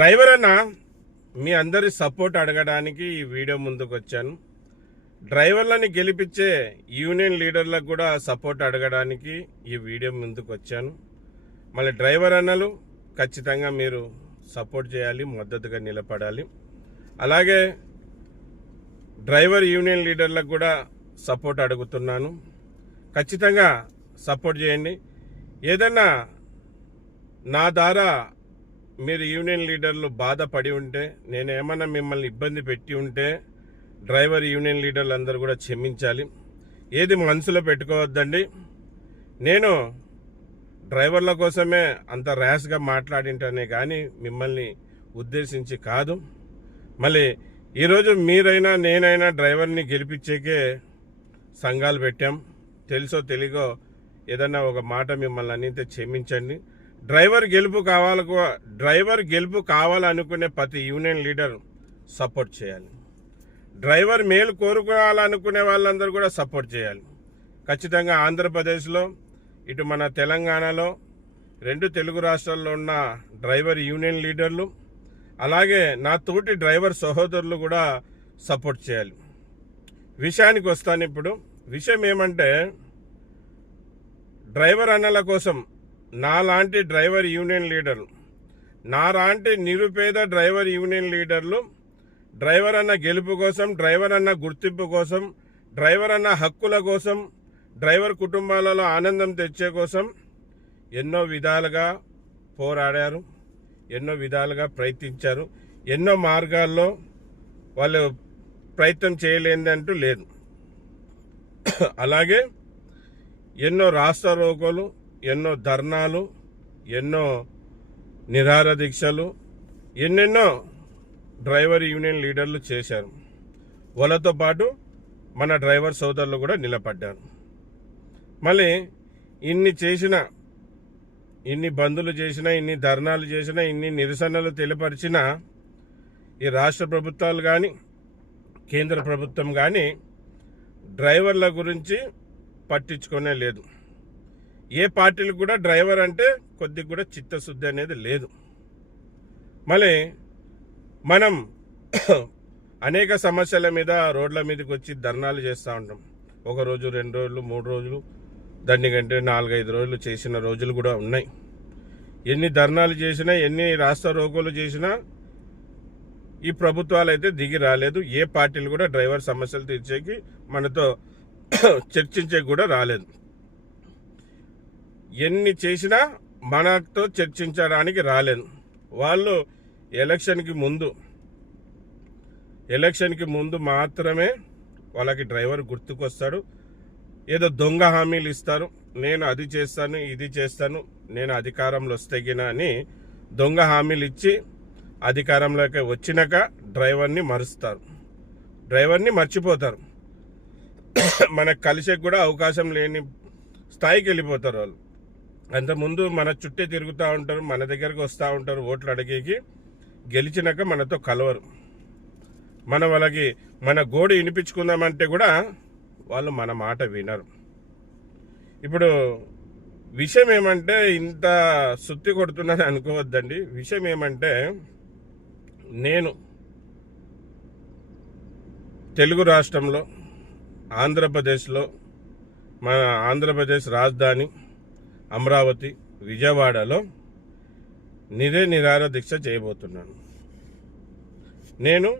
Driver అన్న మీ అందరి support అడగడానికి ఈ వీడియో ముందుకు వచ్చాను. డ్రైవర్లని గెలిపించే యూనియన్ లీడర్లకు కూడా సపోర్ట్ అడగడానికి ఈ వీడియో ముందుకు వచ్చాను. మళ్ళీ డ్రైవర్ అన్నలు ఖచ్చితంగా మీరు సపోర్ట్ చేయాలి, మద్దతుగా నిలబడాలి. అలాగే డ్రైవర్ యూనియన్ లీడర్లకు కూడా సపోర్ట్ అడుగుతున్నాను. ఖచ్చితంగా సపోర్ట్ చేయండి. ఏదన్నా నా ద్వారా మీరు యూనియన్ లీడర్లు బాధపడి ఉంటే, నేనేమన్నా మిమ్మల్ని ఇబ్బంది పెట్టి ఉంటే డ్రైవర్ యూనియన్ లీడర్లు అందరూ కూడా క్షమించాలి. ఏది మనసులో పెట్టుకోవద్దండి. నేను డ్రైవర్ల కోసమే అంత ర్యాష్గా మాట్లాడింటానే కానీ మిమ్మల్ని ఉద్దేశించి కాదు. మళ్ళీ ఈరోజు మీరైనా నేనైనా డ్రైవర్ని గెలిపించేకే సంఘాలు పెట్టాం. తెలుసో తెలియకో ఏదన్నా ఒక మాట మిమ్మల్ని అనితే క్షమించండి. డ్రైవర్ గెలుపు కావాలనుకునే ప్రతి యూనియన్ లీడర్ సపోర్ట్ చేయాలి. డ్రైవర్ మేలు కోరుకోవాలనుకునే వాళ్ళందరూ కూడా సపోర్ట్ చేయాలి. ఖచ్చితంగా ఆంధ్రప్రదేశ్లో, ఇటు మన తెలంగాణలో, 2 తెలుగు రాష్ట్రాల్లో ఉన్న డ్రైవర్ యూనియన్ లీడర్లు, అలాగే నా తోటి డ్రైవర్ సహోదరులు కూడా సపోర్ట్ చేయాలి. విషయానికి వస్తాను. ఇప్పుడు విషయం ఏమంటే, డ్రైవర్ అన్నల కోసం నాలాంటి డ్రైవర్ యూనియన్ లీడర్లు, నాలాంటి నిరుపేద డ్రైవర్ యూనియన్ లీడర్లు డ్రైవర్ అన్న గెలుపు కోసం, డ్రైవర్ అన్న గుర్తింపు కోసం, డ్రైవర్ అన్న హక్కుల కోసం, డ్రైవర్ కుటుంబాలలో ఆనందం తెచ్చే కోసం ఎన్నో విధాలుగా పోరాడారు, ఎన్నో విధాలుగా ప్రయత్నించారు. ఎన్నో మార్గాల్లో వాళ్ళు ప్రయత్నం చేయలేదంటూ లేదు. అలాగే ఎన్నో రాష్ట్ర రోకోలు, ఎన్నో ధర్నాలు, ఎన్నో నిరాహార దీక్షలు, ఎన్నెన్నో డ్రైవర్ యూనియన్ లీడర్లు చేశారు. వాళ్ళతో పాటు మన డ్రైవర్ సోదరులు కూడా నిలబడ్డారు. మళ్ళీ ఇన్ని చేసిన, ఇన్ని బందులు చేసినా, ఇన్ని ధర్నాలు చేసినా, ఇన్ని నిరసనలు తెలియపరిచినా ఈ రాష్ట్ర ప్రభుత్వాలు కానీ కేంద్ర ప్రభుత్వం కానీ డ్రైవర్ల గురించి పట్టించుకునే లేదు. ఏ పార్టీలకు కూడా డ్రైవర్ అంటే కొద్దిగా కూడా చిత్తశుద్ధి అనేది లేదు. మళ్ళీ మనం అనేక సమస్యల మీద రోడ్ల మీదకి వచ్చి ధర్నాలు చేస్తూ ఉంటాం. 1 రోజు, 2 రోజులు, 3 రోజులు, దానికంటే 4-5 రోజులు చేసిన రోజులు కూడా ఉన్నాయి. ఎన్ని ధర్నాలు చేసినా, ఎన్ని రాష్ట్ర రోకోలు చేసినా ఈ ప్రభుత్వాలు అయితే దిగి రాలేదు. ఏ పార్టీలు కూడా డ్రైవర్ సమస్యలు తీర్చేకి మనతో చర్చించే కూడా రాలేదు. ఎన్ని చేసినా మనతో చర్చించడానికి రాలేదు. వాళ్ళు ఎలక్షన్కి ముందు మాత్రమే వాళ్ళకి డ్రైవర్ గుర్తుకొస్తాడు. ఏదో దొంగ హామీలు ఇస్తారు. నేను అది చేస్తాను, ఇది చేస్తాను, నేను అధికారంలో వస్తేగిన అని దొంగ హామీలు ఇచ్చి అధికారంలోకి వచ్చినాక డ్రైవర్ని మరుస్తారు, డ్రైవర్ని మర్చిపోతారు. మనకు కలిసే కూడా అవకాశం లేని స్థాయికి వెళ్ళిపోతారు వాళ్ళు. అంతకుముందు మన చుట్టే తిరుగుతూ ఉంటారు, మన దగ్గరకు వస్తూ ఉంటారు ఓట్లు అడిగేకి. గెలిచినాక మనతో కలవరు. వాళ్ళకి మన గోడు వినిపించుకుందామంటే కూడా వాళ్ళు మన మాట వినరు. ఇప్పుడు విషయం ఏమంటే, ఇంత సుత్తి కొడుతున్నది అనుకోవద్దండి. విషయం ఏమంటే, నేను తెలుగు రాష్ట్రంలో, ఆంధ్రప్రదేశ్లో, మన ఆంధ్రప్రదేశ్ రాజధాని అమరావతి, విజయవాడలో నిరాహార దీక్ష చేయబోతున్నాను. నేను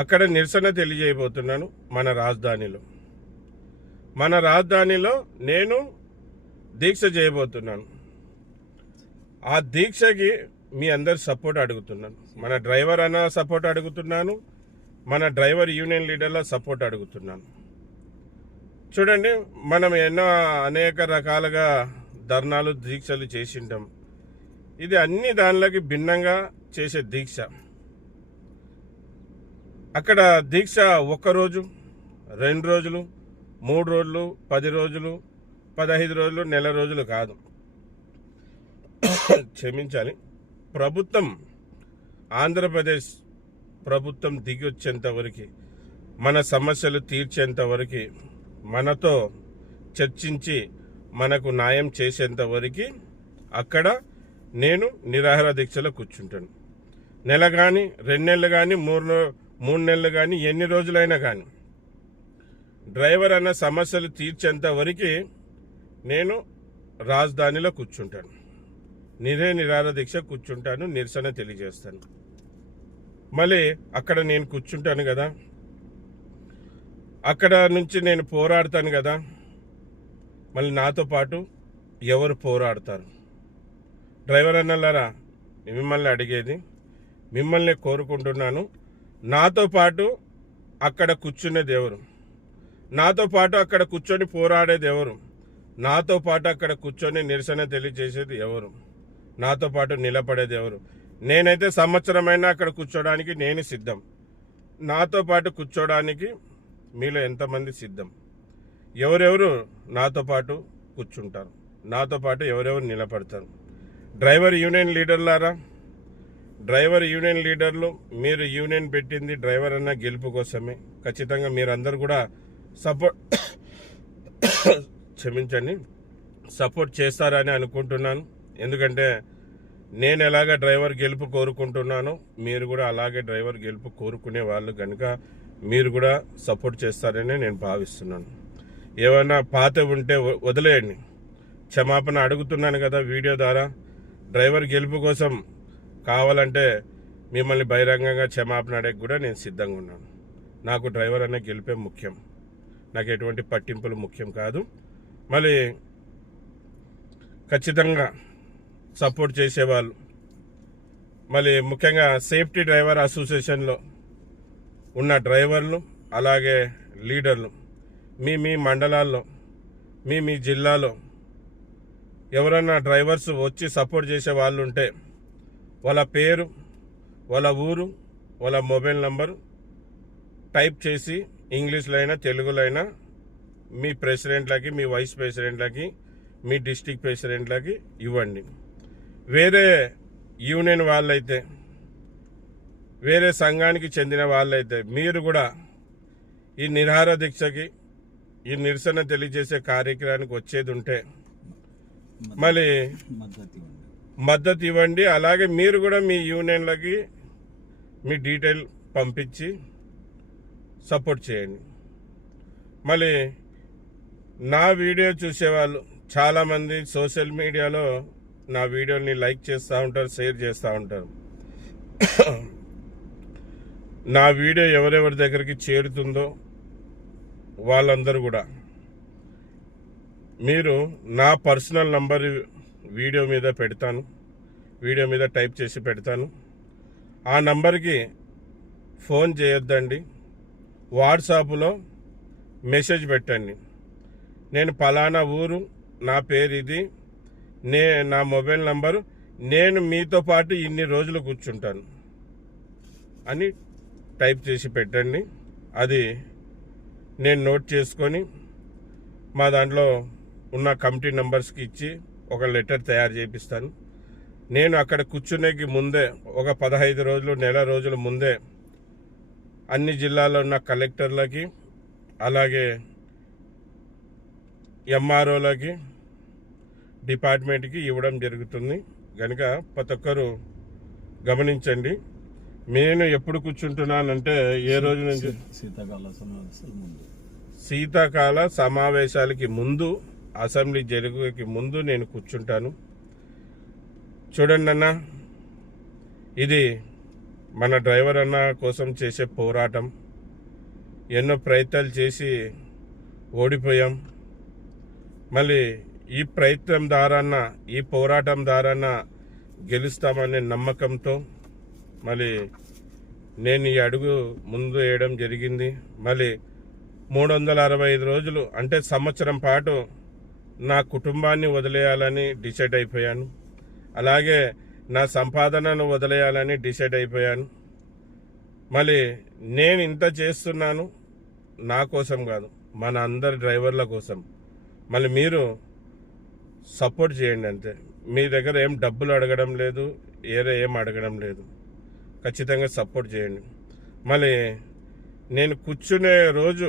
అక్కడ నిరసన తెలియజేయబోతున్నాను. మన రాజధానిలో నేను దీక్ష చేయబోతున్నాను. ఆ దీక్షకి మీ అందరి సపోర్ట్ అడుగుతున్నాను. మన డ్రైవర్ అన్న సపోర్ట్ అడుగుతున్నాను, మన డ్రైవర్ యూనియన్ లీడర్ల సపోర్ట్ అడుగుతున్నాను. చూడండి, మనం అనేక రకాలుగా ధర్నాలు, దీక్షలు చేసింటాం. ఇది అన్ని దానిలోకి భిన్నంగా చేసే దీక్ష. అక్కడ దీక్ష 1 రోజు, 2 రోజులు, 3 రోజులు, 10 రోజులు, 15 రోజులు, నెల రోజులు కాదు. క్షమించాలి. ఆంధ్రప్రదేశ్ ప్రభుత్వం దిగి వచ్చేంత వరకు, మన సమస్యలు తీర్చేంత వరకు, మనతో చర్చించి మనకు న్యాయం చేసేంత వరకు అక్కడ నేను నిరాహార దీక్షలో కూర్చుంటాను. నెల కానీ 2 నెలలు కానీ 3 నెలలు కానీ ఎన్ని రోజులైనా కానీ డ్రైవర్ అన్న సమస్యలు తీర్చేంత వరకు నేను రాజధానిలో కూర్చుంటాను. నిరాహార దీక్ష కూర్చుంటాను, నిరసన తెలియజేస్తాను. మళ్ళీ అక్కడ నేను కూర్చుంటాను కదా, అక్కడ నుంచి నేను పోరాడతాను కదా, మళ్ళీ నాతో పాటు ఎవరు పోరాడతారు? డ్రైవర్ అన్నలారా, మిమ్మల్ని అడిగేది, మిమ్మల్ని కోరుకుంటున్నాను. నాతో పాటు అక్కడ కూర్చునేది ఎవరు? నాతో పాటు అక్కడ కూర్చొని పోరాడేది ఎవరు? నాతో పాటు అక్కడ కూర్చొని నిరసన తెలియజేసేది ఎవరు? నాతో పాటు నిలబడేది ఎవరు? నేనైతే సంవత్సరమైనా అక్కడ కూర్చోడానికి నేను సిద్ధం. నాతో పాటు కూర్చోడానికి మీలో ఎంతమంది సిద్ధం? ఎవరెవరు నాతో పాటు కూర్చుంటారు? నాతో పాటు ఎవరెవరు నిలబడతారు? డ్రైవర్ యూనియన్ లీడర్లారా, డ్రైవర్ యూనియన్ లీడర్లు, మీరు యూనియన్ పెట్టింది డ్రైవర్ అన్న గెలుపు కోసమే. ఖచ్చితంగా మీరందరూ కూడా సపోర్ట్ చేస్తారని అనుకుంటున్నాను. ఎందుకంటే నేను ఎలాగ డ్రైవర్ గెలుపు కోరుకుంటున్నానో మీరు కూడా అలాగే డ్రైవర్ గెలుపు కోరుకునే వాళ్ళు కనుక మీరు కూడా సపోర్ట్ చేస్తారని నేను భావిస్తున్నాను. ఏమైనా పాత ఉంటే వదిలేయండి, క్షమాపణ అడుగుతున్నాను కదా వీడియో ద్వారా. డ్రైవర్ గెలుపు కోసం కావాలంటే మిమ్మల్ని బహిరంగంగా క్షమాపణ అడగ కూడా నేను సిద్ధంగా ఉన్నాను. నాకు డ్రైవర్ అనే గెలిపే ముఖ్యం, నాకు ఎటువంటి పట్టింపులు ముఖ్యం కాదు. మళ్ళీ ఖచ్చితంగా సపోర్ట్ చేసేవాళ్ళు, మళ్ళీ ముఖ్యంగా సేఫ్టీ డ్రైవర్ అసోసియేషన్లో ఉన్న డ్రైవర్లు అలాగే లీడర్లు, మీ మండలాల్లో మీ జిల్లాలో ఎవరైనా డ్రైవర్స్ వచ్చి సపోర్ట్ చేసే వాళ్ళు ఉంటే వాళ్ళ పేరు, వాళ్ళ ఊరు, వాళ్ళ మొబైల్ నంబరు టైప్ చేసి ఇంగ్లీష్లో అయినా తెలుగులో అయినా మీ ప్రెసిడెంట్లకి, మీ వైస్ ప్రెసిడెంట్లకి, మీ డిస్టిక్ ప్రెసిడెంట్లకి ఇవ్వండి. వేరే యూనియన్ వాళ్ళైతే, వేరే సంఘానికి చెందిన వాళ్ళైతే మీరు కూడా ఈ నిరాహార దీక్షకి, ఈ నిరసన తెలియజేసే కార్యక్రమానికి వచ్చేది ఉంటే మళ్ళీ మద్దతు ఇవ్వండి. అలాగే మీరు కూడా మీ యూనియన్లకి మీ డీటెయిల్ పంపించి సపోర్ట్ చేయండి. మళ్ళీ నా వీడియో చూసేవాళ్ళు చాలామంది సోషల్ మీడియాలో నా వీడియోని లైక్ చేస్తూ ఉంటారు, షేర్ చేస్తూ ఉంటారు. నా వీడియో ఎవరెవరి దగ్గరికి చేరుతుందో వాళ్ళందరూ కూడా మీరు నా పర్సనల్ నంబర్ వీడియో మీద పెడతాను, వీడియో మీద టైప్ చేసి పెడతాను. ఆ నంబర్కి ఫోన్ చేయొద్దండి, వాట్సాప్లో మెసేజ్ పెట్టండి. నేను పలానా ఊరు, నా పేరు ఇది, నా మొబైల్ నంబరు, నేను మీతో పాటు ఇన్ని రోజులు కూర్చుంటాను అని టైప్ చేసి పెట్టండి. అది నేను నోట్ చేసుకొని మా దాంట్లో ఉన్న కమిటీ నంబర్స్కి ఇచ్చి ఒక లెటర్ తయారు చేపిస్తాను. నేను అక్కడ కూర్చునేకి ముందే ఒక 15 రోజులు, నెల రోజుల ముందే అన్ని జిల్లాల్లో ఉన్న కలెక్టర్లకి అలాగే ఎంఆర్ఓలకి, డిపార్ట్మెంట్కి ఇవ్వడం జరుగుతుంది. కనుక ప్రతి ఒక్కరు గమనించండి. నేను ఎప్పుడు కూర్చుంటున్నానంటే ఏ రోజు నుంచి శీతాకాల సమావేశాలకి ముందు, అసెంబ్లీ జరుగుకి ముందు నేను కూర్చుంటాను. చూడండి అన్న, ఇది మన డ్రైవర్ అన్న కోసం చేసే పోరాటం. ఎన్నో ప్రయత్నాలు చేసి ఓడిపోయాం. మళ్ళీ ఈ ప్రయత్నం ద్వారాన, ఈ పోరాటం ద్వారాన గెలుస్తామనే నమ్మకంతో మళ్ళీ నేను ఈ అడుగు ముందు వేయడం జరిగింది. మళ్ళీ 365 రోజులు అంటే సంవత్సరం పాటు నా కుటుంబాన్ని వదిలేయాలని డిసైడ్ అయిపోయాను. అలాగే నా సంపాదనను వదిలేయాలని డిసైడ్ అయిపోయాను. మళ్ళీ నేను ఇంత చేస్తున్నాను నా కోసం కాదు, మన అందరి డ్రైవర్ల కోసం. మళ్ళీ మీరు సపోర్ట్ చేయండి అంతే. మీ దగ్గర ఏం డబ్బులు అడగడం లేదు, ఏం అడగడం లేదు. ఖచ్చితంగా సపోర్ట్ చేయండి. మళ్ళీ నేను కూర్చునే రోజు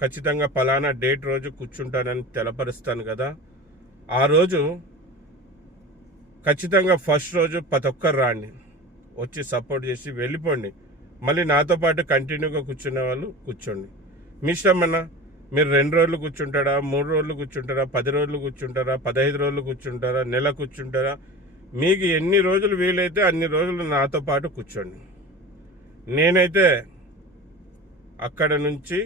ఖచ్చితంగా పలానా డేట్ రోజు కూర్చుంటానని తెలపరుస్తాను కదా. ఆ రోజు ఖచ్చితంగా ఫస్ట్ రోజు ప్రతి ఒక్కరు రాండి. వచ్చి సపోర్ట్ చేసి వెళ్ళిపోండి. మళ్ళీ నాతో పాటు కంటిన్యూగా కూర్చునే వాళ్ళు కూర్చోండి. మీ ఇష్టం అన్న. మీరు 2 రోజులు కూర్చుంటారా, 3 రోజులు కూర్చుంటారా, 10 రోజులు కూర్చుంటారా, 15 రోజులు కూర్చుంటారా, నెల కూర్చుంటారా, మీకు ఎన్ని రోజులు వీలైతే అన్ని రోజులు నాతో పాటు కూర్చోండి. నేనైతే అక్కడ నుంచి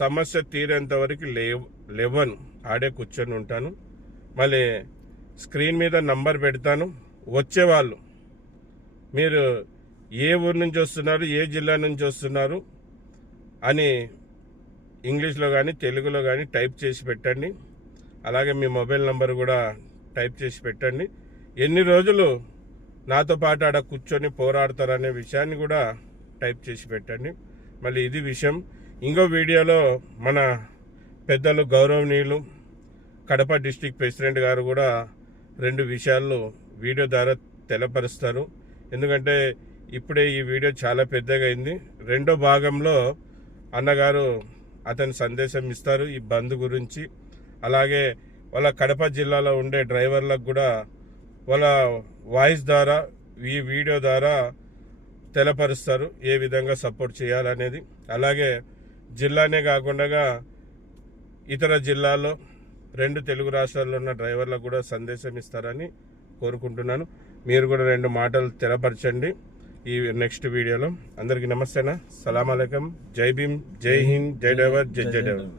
సమస్య తీరేంత వరకు లేవను, ఆడే కూర్చొని ఉంటాను. మళ్ళీ స్క్రీన్ మీద నంబర్ పెడతాను. వచ్చేవాళ్ళు మీరు ఏ ఊరు నుంచి వస్తున్నారు, ఏ జిల్లా నుంచి వస్తున్నారు అని ఇంగ్లీష్లో కానీ తెలుగులో కానీ టైప్ చేసి పెట్టండి. అలాగే మీ మొబైల్ నంబర్ కూడా టైప్ చేసి పెట్టండి. ఎన్ని రోజులు నాతో పాటు ఆడ కూర్చొని పోరాడతారనే విషయాన్ని కూడా టైప్ చేసి పెట్టండి. మళ్ళీ ఇది విషయం. ఇంకో వీడియోలో మన పెద్దలు గౌరవనీయులు కడప డిస్ట్రిక్ట్ ప్రెసిడెంట్ గారు కూడా 2 విషయాలు వీడియో ద్వారా తెలపరుస్తారు. ఎందుకంటే ఇప్పుడే ఈ వీడియో చాలా పెద్దగా అయింది. రెండో భాగంలో అన్నగారు అతని సందేశం ఇస్తారు ఈ బంద్ గురించి. అలాగే వాళ్ళ కడప జిల్లాలో ఉండే డ్రైవర్లకు కూడా వాళ్ళ వాయిస్ ద్వారా ఈ వీడియో ద్వారా తెలపరుస్తారు ఏ విధంగా సపోర్ట్ చేయాలనేది. అలాగే జిల్లానే కాకుండా ఇతర జిల్లాల్లో 2 తెలుగు రాష్ట్రాల్లో ఉన్న డ్రైవర్లకు కూడా సందేశం ఇస్తారని కోరుకుంటున్నాను. మీరు కూడా 2 మాటలు తెలపరచండి ఈ నెక్స్ట్ వీడియోలో. అందరికీ నమస్తేనా, సలాం అలైకం, జై భీమ్, జై హింద్, జై డ్రైవర్, జై డ్రైవర్.